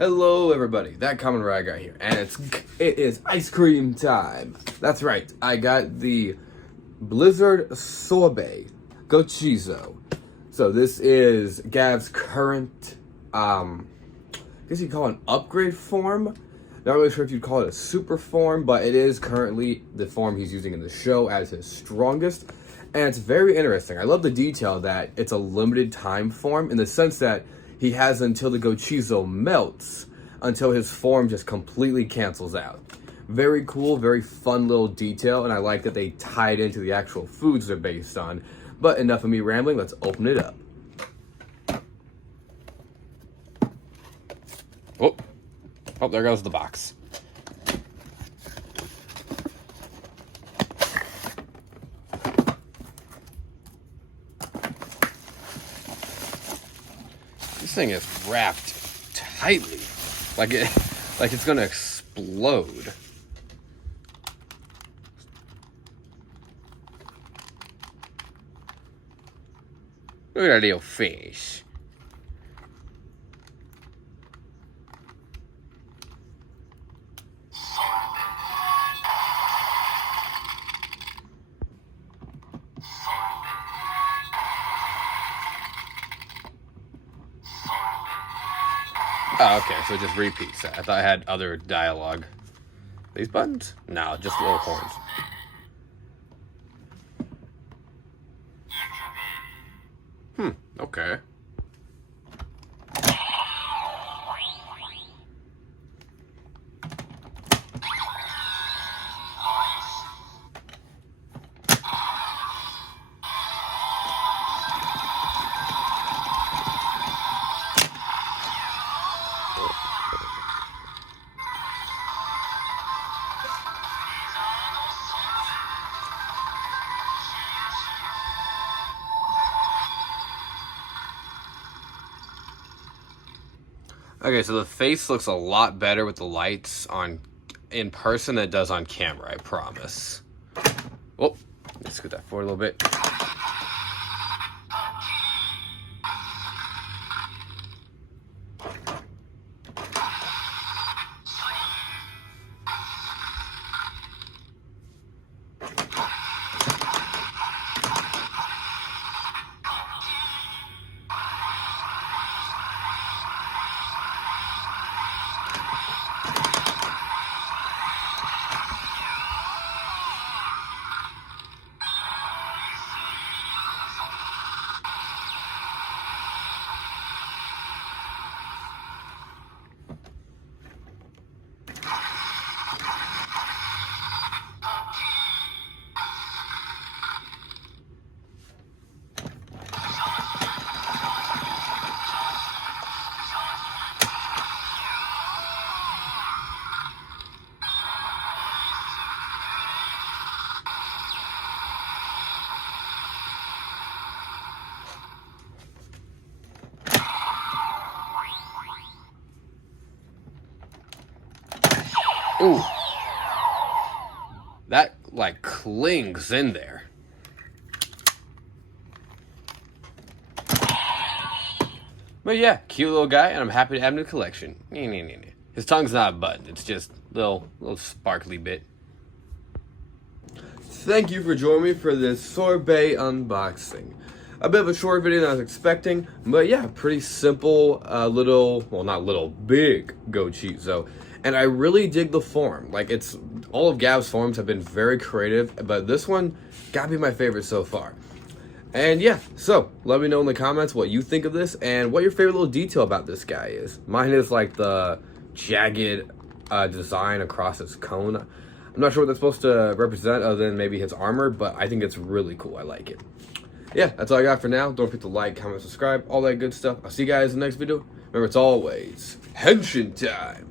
Hello everybody, that common rag guy here, and it is ice cream time. That's right, I got the Blizzard Sorbet Gochizo. So this is Gav's current, I guess you'd call it an upgrade form. Not really sure if you'd call it a super form, but it is currently the form he's using in the show as his strongest. And it's very interesting. I love the detail that it's a limited time form in the sense that he has until the Gochizo melts, until his form just completely cancels out. Very cool, very fun little detail, and I like that they tied into the actual foods they're based on. But enough of me rambling, let's open it up. Oh, there goes the box. This thing is wrapped tightly, like it's gonna explode. Look at that little fish. Oh, okay, so it just repeats. I thought I had other dialogue. These buttons? No, just little horns. Okay. Okay, so the face looks a lot better with the lights on in person than it does on camera, I promise. Oh, let's scoot that forward a little bit. Ooh. That, like, clings in there. But yeah, cute little guy, and I'm happy to have him in the collection. His tongue's not a button, it's just a little sparkly bit. Thank you for joining me for this sorbet unboxing. A bit of a short video than I was expecting, but yeah, pretty simple, big Gochizo. And I really dig the form. Like, all of Gav's forms have been very creative, but this one gotta be my favorite so far. And yeah, so let me know in the comments what you think of this and what your favorite little detail about this guy is. Mine is like the jagged design across his cone. I'm not sure what that's supposed to represent other than maybe his armor, but I think it's really cool. I like it. Yeah, that's all I got for now. Don't forget to like, comment, subscribe, all that good stuff. I'll see you guys in the next video. Remember, it's always Henshin time.